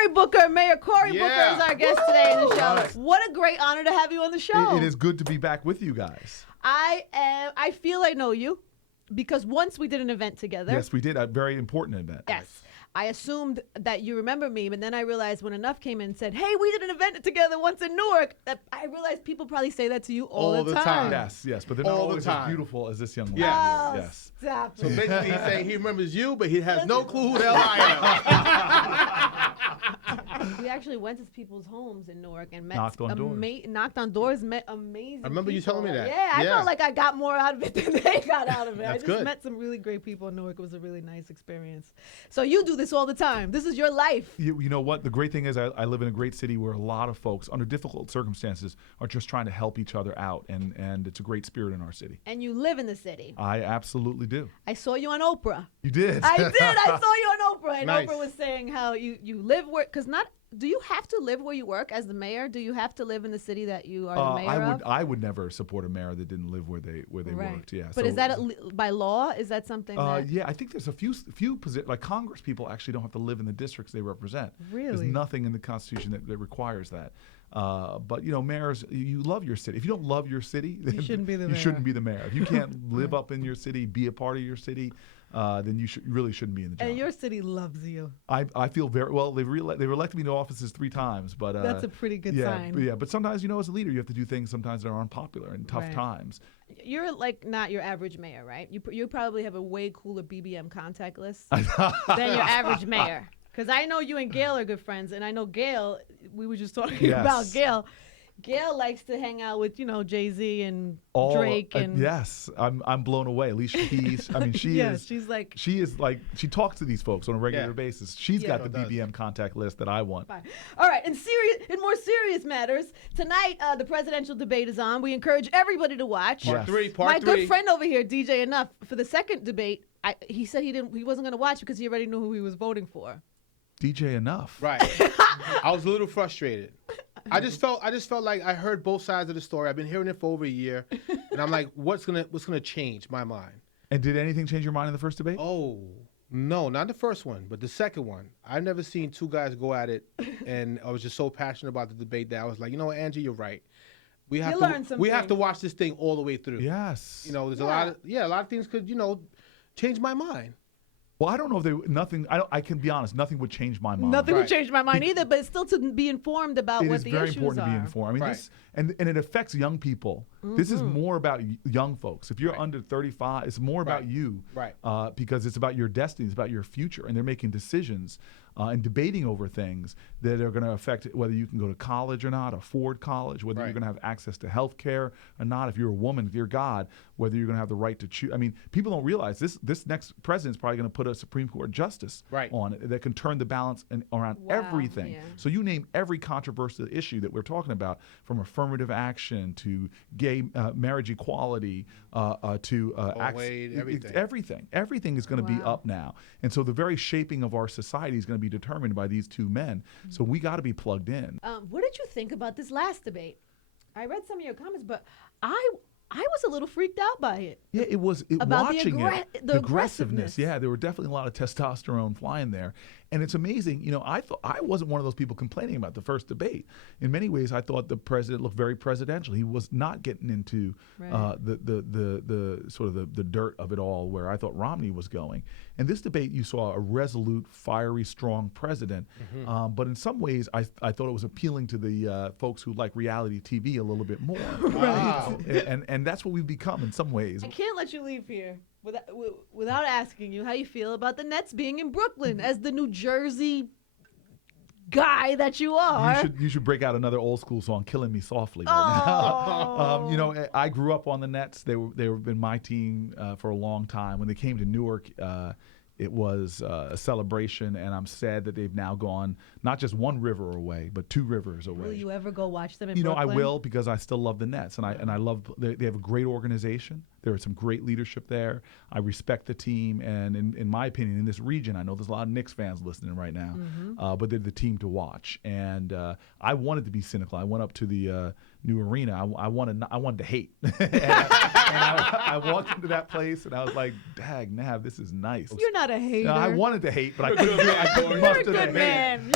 Cory Booker, Mayor Cory Booker is our guest today in the show. Nice. What a great honor to have you on the show. It is good to be back with you guys. I feel I know you because once we did an event together. Yes, we did a very important event. Yes. I assumed that you remember me, but then I realized when enough came in and said, hey, we did an event together once in Newark, that I realized people probably say that to you all the time. Yes, but they're not always as beautiful as this young lady. Oh, Yes. Stop So it. basically he's saying he remembers you, but he has no clue who the hell I We actually went to people's homes in Newark and met Knocked on doors, met amazing I remember you telling me people. that. Yeah, I Yeah. felt like I got more out of it than they got out of it. That's I just good. met some really great people in Newark. It was a really nice experience. So you do this all the time. This is your life. You know what? The great thing is I live in a great city where a lot of folks, under difficult circumstances, are just trying to help each other out, and it's a great spirit in our city. And you live in the city. I absolutely do. I saw you on Oprah. You did. I did. I saw you on Oprah. And Nice. Oprah was saying how you live where, because do you have to live where you work as the mayor? Do you have to live in the city that you are the mayor of? I would never support a mayor that didn't live where they Right. worked. Yeah. But so, is that by law? Is that something that? Yeah, I think there's a few like Congress people actually don't have to live in the districts they represent. Really? There's nothing in the Constitution that requires that. But mayors, you love your city. If you don't love your city, then You shouldn't be the you mayor. shouldn't be the mayor. If you can't live up in your city, be a part of your city, then you really shouldn't be in the job. And your city loves you. I feel very well. They've elected me to offices 3 times, but That's a pretty good yeah, sign. But sometimes, as a leader, you have to do things sometimes that are unpopular in tough Right. times. You're like not your average mayor, right? You probably have a way cooler BBM contact list than your average mayor. Because I know you and Gail are good friends, and I know Gail. We were just talking Yes. about Gail. Gail likes to hang out with Jay-Z and Drake and yes, I'm blown away. Alicia Keys. I mean, she is. She's like. She talks to these folks on a regular Yeah. basis. She's got the does. BBM contact list that I want. Fine. All right. In more serious matters, tonight the presidential debate is on. We encourage everybody to watch. Yes. Part My three. good friend over here, DJ Enough, for the second debate, he said he wasn't going to watch because he already knew who he was voting for. DJ Enough. Right. I was a little frustrated. I just felt like I heard both sides of the story. I've been hearing it for over a year, and I'm like, what's gonna change my mind? And did anything change your mind in the first debate? Oh no, not the first one, but the second one. I've never seen two guys go at it, and I was just so passionate about the debate that I was like, Angie, you're right. We have learn some have to things. watch this thing all the way through. Yes. There's a lot of things could change my mind. Well, I don't know if I can be honest, nothing would change my mind. Nothing would Right. change my mind either, but it's still to be informed about It what is the very issues important to be are. informed. I mean, Right. this and it affects young people. This is more about young folks. If you're under 35, it's more about Right. you, Right. Because it's about your destiny, it's about your future, and they're making decisions and debating over things that are going to affect whether you can go to college or not, afford college, whether you're Right. going to have access to health care or not. If you're a woman, dear God, whether you're going to have the right to choose. I mean, people don't realize this next president's probably going to put a Supreme Court justice Right. on it that can turn the balance around Wow, everything. yeah. So you name every controversial issue that we're talking about, from affirmative action to gay marriage equality to Wade, everything. Everything is going to be Wow. up now. And so the very shaping of our society is going to be determined by these two men. So we got to be plugged in. What did you think about this last debate? I read some of your comments, but I was a little freaked out by it. Yeah, it was About watching the the aggressiveness. aggressiveness. Yeah, there were definitely a lot of testosterone flying there, and it's amazing. I thought I wasn't one of those people complaining about the first debate. In many ways, I thought the president looked very presidential. He was not getting into Right. the sort of the dirt of it all, where I thought Romney was going. And this debate, you saw a resolute, fiery, strong president. But in some ways, I thought it was appealing to the folks who like reality TV a little bit more. Wow. And that's what we've become in some ways. I can't let you leave here without asking you how you feel about the Nets being in Brooklyn as the New Jersey guy that you are. You should break out another old school song, "Killing Me Softly." Right Oh. now. I grew up on the Nets. They've been my team for a long time. When they came to Newark, it was a celebration, and I'm sad that they've now gone not just one river away, but 2 rivers away. Will you ever go watch them in I Brooklyn? will, because I still love the Nets, and I love they have a great organization. There is some great leadership there. I respect the team, and in my opinion, in this region, I know there's a lot of Knicks fans listening right now, but they're the team to watch. And I wanted to be cynical. I went up to the new arena. I wanted to hate, and I walked into that place, and I was like, "Dag, Nav, this is nice." You're not a hater. I wanted to hate, but I couldn't You're a muster good that hate. man.